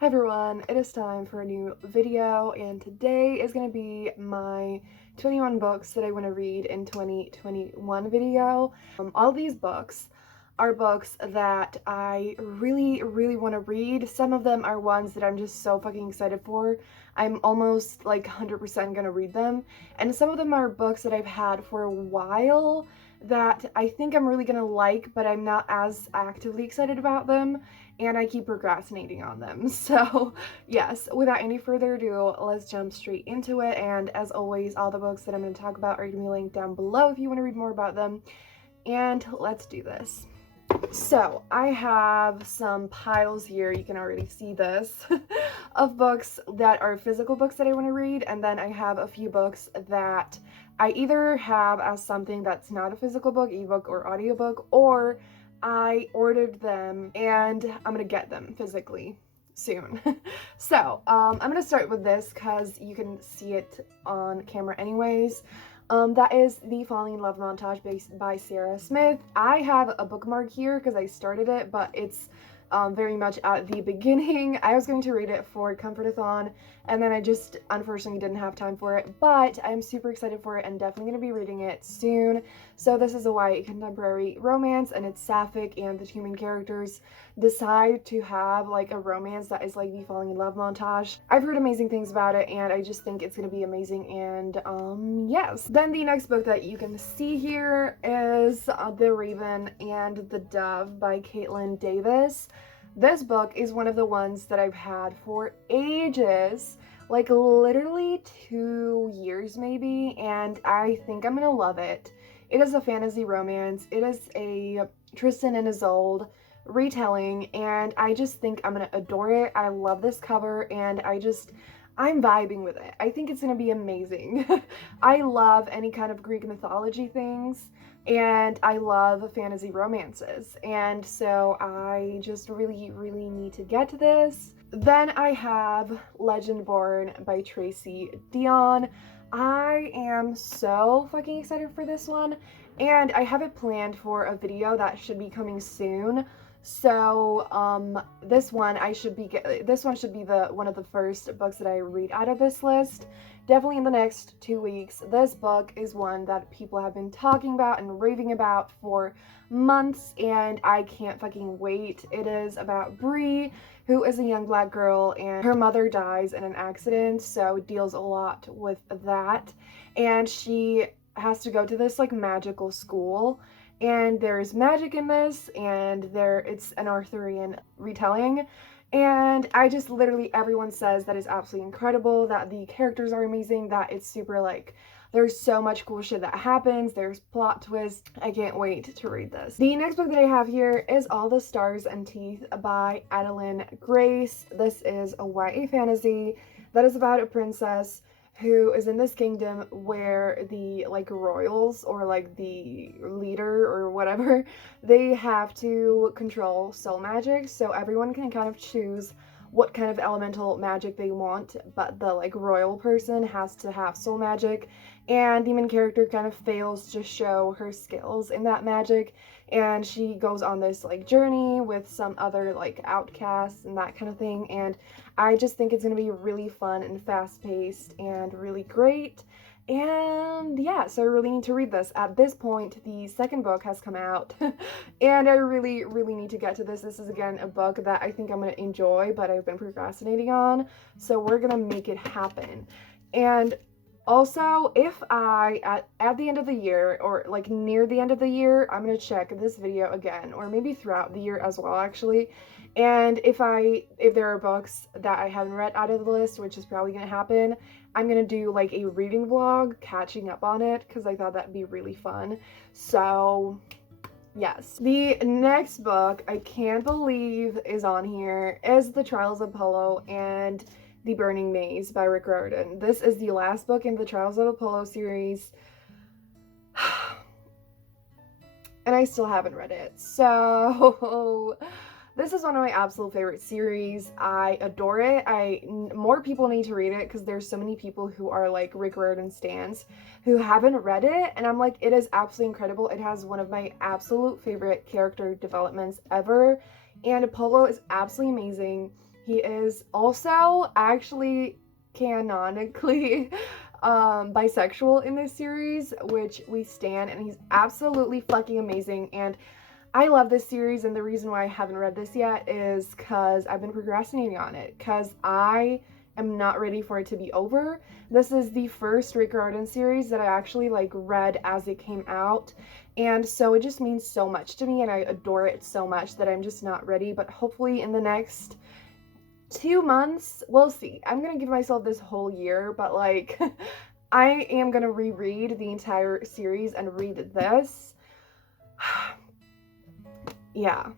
Hi everyone, it is time for a new video, and today is going to be my 21 books that I want to read in 2021 video. All these books are books that I really want to read. Some of them are ones that I'm just so fucking excited for. I'm almost like 100% gonna read them. And some of them are books that I've had for a while that I think I'm really gonna like, but I'm not as actively excited about them, and I keep procrastinating on them. So yes, without any further ado, let's jump straight into it. And as always, all the books that I'm going to talk about are going to be linked down below if you want to read more about them. And let's do this. So I have some piles here, you can already see this, of books that are physical books that I want to read, and then I have a few books that I either have as something that's not a physical book, ebook or audiobook, or I ordered them and I'm gonna get them physically soon. So I'm gonna start with this because you can see it on camera anyways. That is the Falling in Love Montage by Sarah Smith. I have a bookmark here because I started it, but it's very much at the beginning. I was going to read it for Comfortathon, and then I just unfortunately didn't have time for it, but I'm super excited for it and definitely going to be reading it soon. So this is a YA contemporary romance, and it's sapphic, and the two main characters decide to have like a romance that is like the Falling in Love montage. I've heard amazing things about it, and I just think it's going to be amazing, and yes. Then the next book that you can see here is The Raven and the Dove by Caitlyn Davis. This book is one of the ones that I've had for ages, like literally 2 years maybe, and I think I'm gonna love it. It is a fantasy romance. It is a Tristan and Isolde retelling, and I just think I'm gonna adore it. I love this cover, and I'm vibing with it. I think it's gonna be amazing. I love any kind of Greek mythology things, and I love fantasy romances, and so I just really need to get to this. Then I have Legend Born by Tracy Dion. I am so fucking excited for this one, and I have it planned for a video that should be coming soon. So this one should be one of the first books that I read out of this list, definitely in the next 2 weeks. This book is one that people have been talking about and raving about for months, and I can't fucking wait. It is about Bree, who is a young black girl, and her mother dies in an accident, so it deals a lot with that, and she has to go to this like magical school, and there's magic in this, and it's an Arthurian retelling, and I just literally, everyone says that it's absolutely incredible, that the characters are amazing, that it's super like, there's so much cool shit that happens, there's plot twists. I can't wait to read this. The next book that I have here is All the Stars and Teeth by Adeline Grace. This is a YA fantasy that is about a princess who is in this kingdom where the like royals, or like the leader or whatever, they have to control soul magic, so everyone can kind of choose what kind of elemental magic they want, but the like royal person has to have soul magic, and the main character kind of fails to show her skills in that magic, and she goes on this like journey with some other like outcasts and that kind of thing, and I just think it's gonna be really fun and fast-paced and really great. And yeah, so I really need to read this. At this point, the second book has come out, and I really need to get to this. This is, again, a book that I think I'm going to enjoy, but I've been procrastinating on, so we're going to make it happen. And also, if at the end of the year, or like near the end of the year, I'm going to check this video again, or maybe throughout the year as well, actually. And if there are books that I haven't read out of the list, which is probably going to happen, I'm going to do like a reading vlog catching up on it, because I thought that'd be really fun. So yes. The next book I can't believe is on here is The Trials of Apollo and the Burning Maze by Riordan. This is the last book in the Trials of Apollo series, and I still haven't read it. So this is one of my absolute favorite series. I adore it. More people need to read it, because there's so many people who are like Rick Riordan stans who haven't read it, and I'm like, it is absolutely incredible. It has one of my absolute favorite character developments ever, and Apollo is absolutely amazing. He is also actually canonically bisexual in this series, which we stan, and he's absolutely fucking amazing. And I love this series, and the reason why I haven't read this yet is because I've been procrastinating on it, because I am not ready for it to be over. This is the first Riordan series that I actually like read as it came out, and so it just means so much to me, and I adore it so much that I'm just not ready. But hopefully in the next 2 months, we'll see. I'm gonna give myself this whole year, but like I am gonna reread the entire series and read this. Yeah.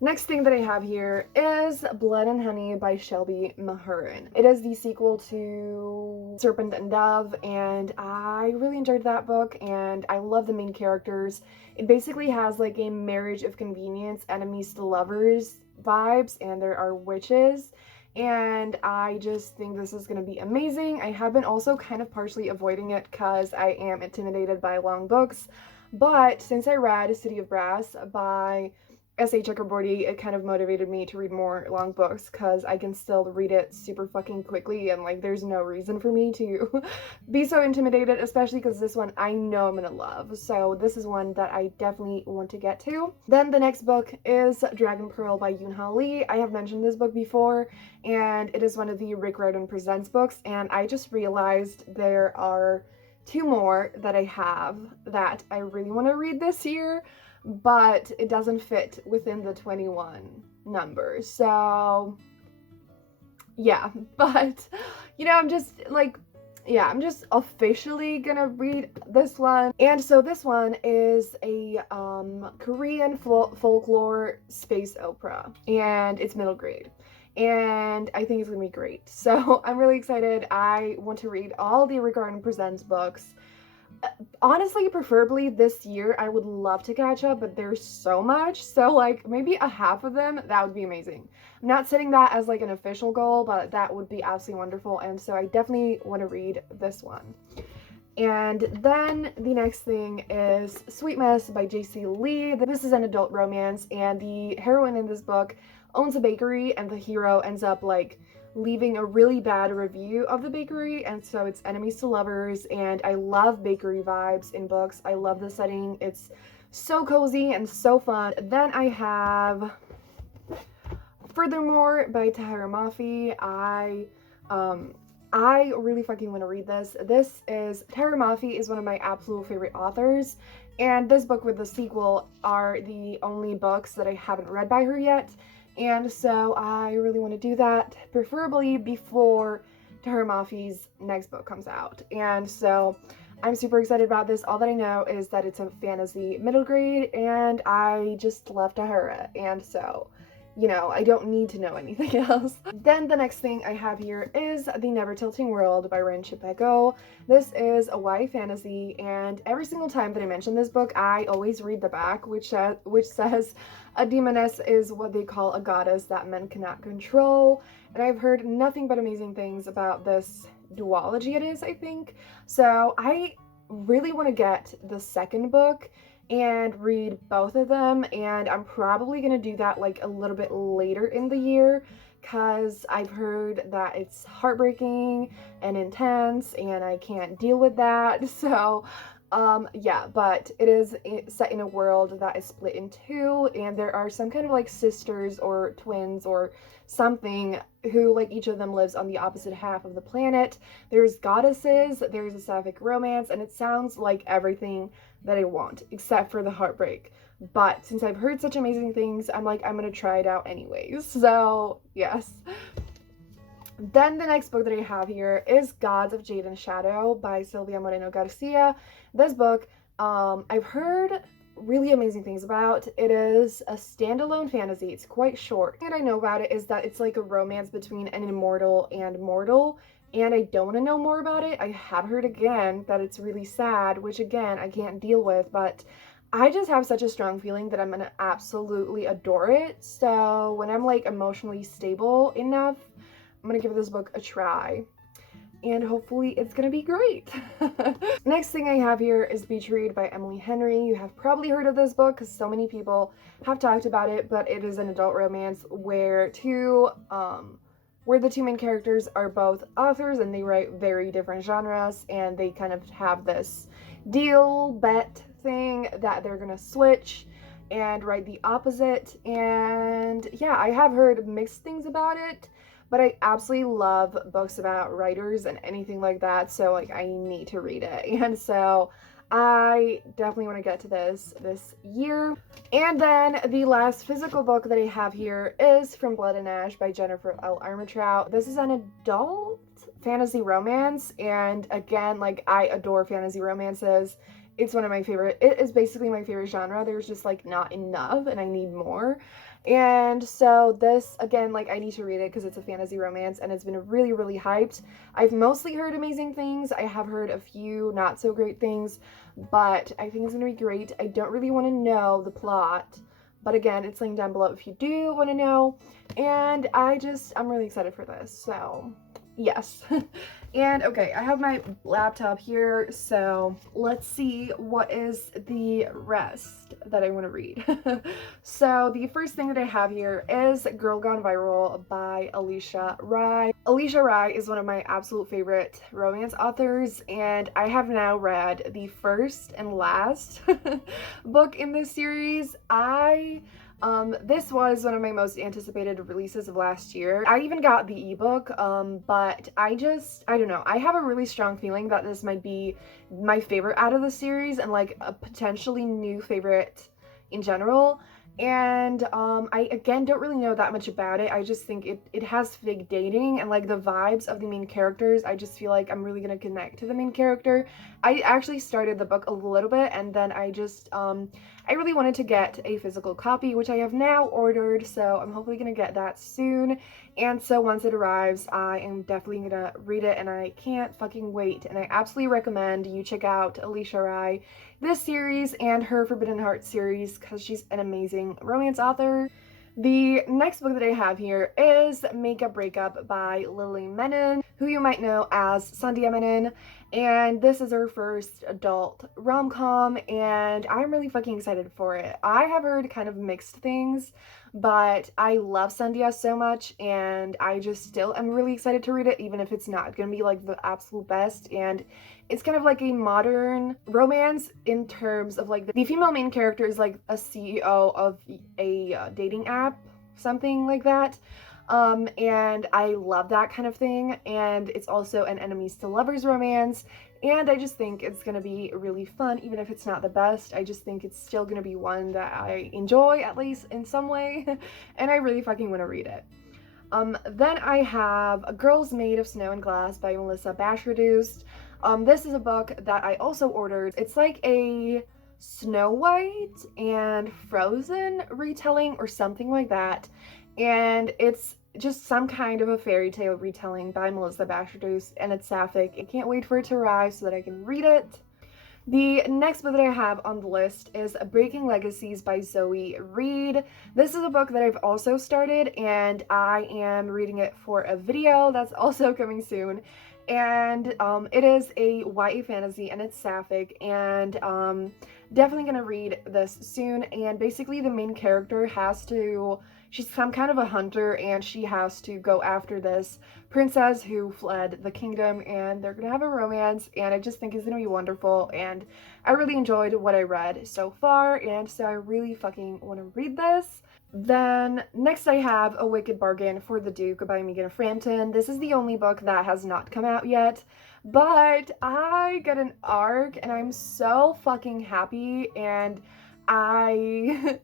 Next thing that I have here is Blood and Honey by Shelby Maherin. It is the sequel to Serpent and Dove, and I really enjoyed that book, and I love the main characters. It basically has like a marriage of convenience, enemies to lovers vibes, and there are witches, and I just think this is going to be amazing. I have been also kind of partially avoiding it because I am intimidated by long books, but since I read City of Brass by S.A. Chakraborty, it kind of motivated me to read more long books because I can still read it super fucking quickly, and like there's no reason for me to be so intimidated, especially because this one I know I'm gonna love. So this is one that I definitely want to get to. Then the next book is Dragon Pearl by Yoon Lee. I have mentioned this book before, and it is one of the Riordan Presents books, and I just realized there are 2 more that I have that I really want to read this year, but it doesn't fit within the 21 number. So yeah, but you know, I'm just like, yeah, I'm just officially gonna read this one. And so this one is a Korean folklore space opera, and it's middle grade, and I think it's gonna be great. So I'm really excited. I want to read all the Riordan Presents books. Honestly, preferably this year. I would love to catch up, but there's so much, so like maybe a half of them, that would be amazing. I'm not setting that as like an official goal, but that would be absolutely wonderful, and so I definitely want to read this one. And then the next thing is Sweet Mess by J.C. Lee. This is an adult romance, and the heroine in this book owns a bakery, and the hero ends up like leaving a really bad review of the bakery, and so it's enemies to lovers. And I love bakery vibes in books. I love the setting. It's so cozy and so fun. Then I have Furthermore by Tahereh Mafi. I really fucking want to read this. Tahereh Mafi is one of my absolute favorite authors, and this book with the sequel are the only books that I haven't read by her yet. And so I really want to do that, preferably before Tahereh Mafi's next book comes out. And so I'm super excited about this. All that I know is that it's a fantasy middle grade, and I just love Tahereh. And so, you know, I don't need to know anything else. Then the next thing I have here is The Never Tilting World by Chippago. This is a YA fantasy, and every single time that I mention this book, I always read the back, which says, a demoness is what they call a goddess that men cannot control. And I've heard nothing but amazing things about this duology it is, I think. So I really want to get the second book and read both of them, and I'm probably gonna do that like a little bit later in the year because I've heard that it's heartbreaking and intense, and I can't deal with that. So yeah, but it is set in a world that is split in 2, and there are some kind of like sisters or twins or something who like each of them lives on the opposite half of the planet. There's goddesses, there's a sapphic romance, and it sounds like everything that I want except for the heartbreak. But since I've heard such amazing things, I'm like, I'm gonna try it out anyways. So yes. Then the next book that I have here is Gods of Jade and Shadow by Sylvia Moreno Garcia. This book, I've heard really amazing things about. It is a standalone fantasy. It's quite short. And I know about it is that it's like a romance between an immortal and mortal, and I don't want to know more about it. I have heard again that it's really sad, which again, I can't deal with, but I just have such a strong feeling that I'm gonna absolutely adore it. So when I'm like emotionally stable enough, I'm gonna give this book a try. and hopefully it's gonna be great. Next thing I have here is Beach Read by Emily Henry. You have probably heard of this book because so many people have talked about it, but it is an adult romance where the two main characters are both authors and they write very different genres, and they kind of have this bet thing that they're gonna switch and write the opposite. And yeah, I have heard mixed things about it, but I absolutely love books about writers and anything like that, so like I need to read it. And so I definitely want to get to this year. And then the last physical book that I have here is From Blood and Ash by Jennifer L. Armitrow. This is an adult fantasy romance, and again, like, I adore fantasy romances. It's one of my favorite, it is basically my favorite genre. There's just like not enough and I need more. And so this, again, like, I need to read it because it's a fantasy romance and it's been really, really hyped. I've mostly heard amazing things. I have heard a few not so great things, but I think it's gonna be great. I don't really want to know the plot, but again, it's linked down below if you do want to know. And I'm really excited for this, so yes. And okay, I have my laptop here, so let's see what is the rest that I want to read. So the first thing that I have here is Girl Gone Viral by Alicia Rai. Alicia Rai is one of my absolute favorite romance authors, and I have now read the first and last book in this series. This was one of my most anticipated releases of last year. I even got the ebook, but I don't know. I have a really strong feeling that this might be my favorite out of the series and like a potentially new favorite in general. And I again don't really know that much about it. I just think it has fake dating and like the vibes of the main characters. I just feel like I'm really gonna connect to the main character. I actually started the book a little bit, and then I really wanted to get a physical copy, which I have now ordered, so I'm hopefully gonna get that soon. And so once it arrives, I am definitely gonna read it, and I can't fucking wait. And I absolutely recommend you check out Alicia Rai, this series, and her Forbidden Heart series, because she's an amazing romance author. The next book that I have here is Makeup Breakup by Lily Menon, who you might know as Sandhya Menon, and this is her first adult rom-com, and I'm really fucking excited for it. I have heard kind of mixed things, but I love Sandhya so much, and I just still am really excited to read it, even if it's not gonna be like the absolute best. And it's kind of like a modern romance in terms of like the female main character is like a CEO of a dating app, something like that. And I love that kind of thing, and it's also an enemies to lovers romance, and I just think it's gonna be really fun. Even if it's not the best, I just think it's still gonna be one that I enjoy, at least in some way, and I really fucking want to read it. Then I have A Girls Made of Snow and Glass by Melissa Bashardoust. This is a book that I also ordered. It's like a Snow White and Frozen retelling or something like that, and it's just some kind of a fairy tale retelling by Melissa Bashardoust, and it's sapphic. I can't wait for it to arrive so that I can read it. The next book that I have on the list is Breaking Legacies by Zoe Reed. This is a book that I've also started, and I am reading it for a video that's also coming soon. And it is a YA fantasy, and it's sapphic, and definitely gonna read this soon. And basically the main character she's some kind of a hunter, and she has to go after this princess who fled the kingdom, and they're gonna have a romance, and I just think it's gonna be wonderful, and I really enjoyed what I read so far, and so I really fucking want to read this. Then next I have A Wicked Bargain for the Duke by Megan Frampton. This is the only book that has not come out yet, but I get an arc and I'm so fucking happy, and I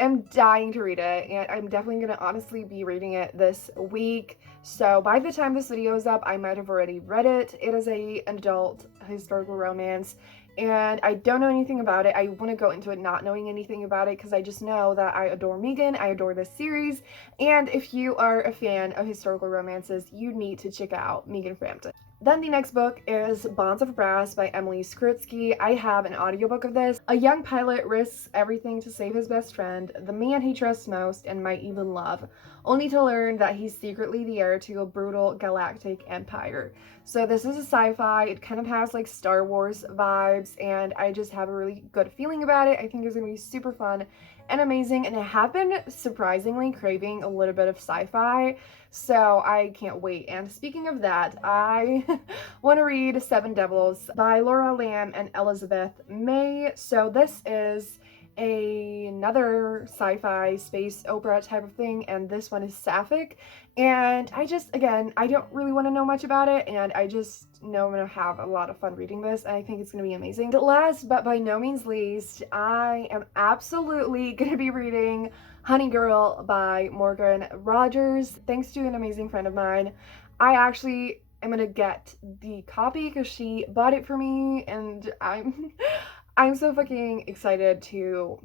am dying to read it, and I'm definitely gonna honestly be reading it this week. So by the time this video is up, I might have already read it. It is an adult historical romance, and I don't know anything about it. I want to go into it not knowing anything about it because I just know that I adore Megan, I adore this series, and if you are a fan of historical romances, you need to check out Megan Frampton. Then the next book is Bonds of Brass by Emily Skritsky. I have an audiobook of this. A young pilot risks everything to save his best friend, the man he trusts most and might even love, only to learn that he's secretly the heir to a brutal galactic empire. So this is a sci-fi. It kind of has like Star Wars vibes, and I just have a really good feeling about it. I think it's gonna be super fun and amazing, and I have been surprisingly craving a little bit of sci-fi, so I can't wait. And speaking of that, I want to read Seven Devils by Laura Lamb and Elizabeth May. So this is another sci-fi space opera type of thing, and this one is sapphic, and again, I don't really want to know much about it, and I just know I'm gonna have a lot of fun reading this, and I think it's gonna be amazing. Last but by no means least, I am absolutely gonna be reading Honey Girl by Morgan Rogers, thanks to an amazing friend of mine. I actually am gonna get the copy because she bought it for me, and I'm so fucking excited to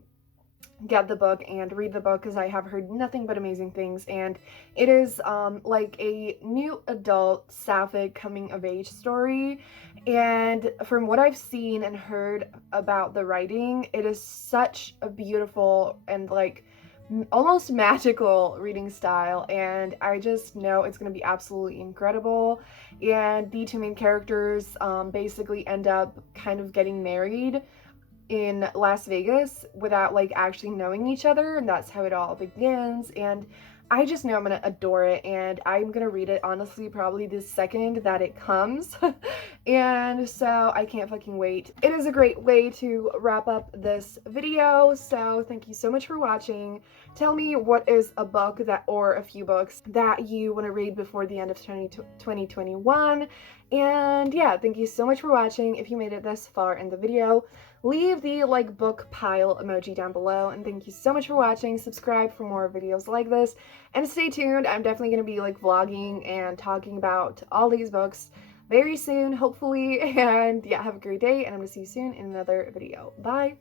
get the book and read the book because I have heard nothing but amazing things, and it is like a new adult sapphic coming of age story, and from what I've seen and heard about the writing, it is such a beautiful and like almost magical reading style, and I just know it's going to be absolutely incredible. And the two main characters basically end up kind of getting married in Las Vegas without like actually knowing each other, and that's how it all begins, and I just know I'm gonna adore it, and I'm gonna read it honestly probably the second that it comes and so I can't fucking wait. It is a great way to wrap up this video, so thank you so much for watching. Tell me what is a book that or a few books that you want to read before the end of 2021, and yeah, thank you so much for watching. If you made it this far in the video, leave the like book pile emoji down below, and thank you so much for watching. Subscribe for more videos like this, and stay tuned. I'm definitely going to be like vlogging and talking about all these books very soon, hopefully, and yeah, have a great day, and I'm going to see you soon in another video. Bye!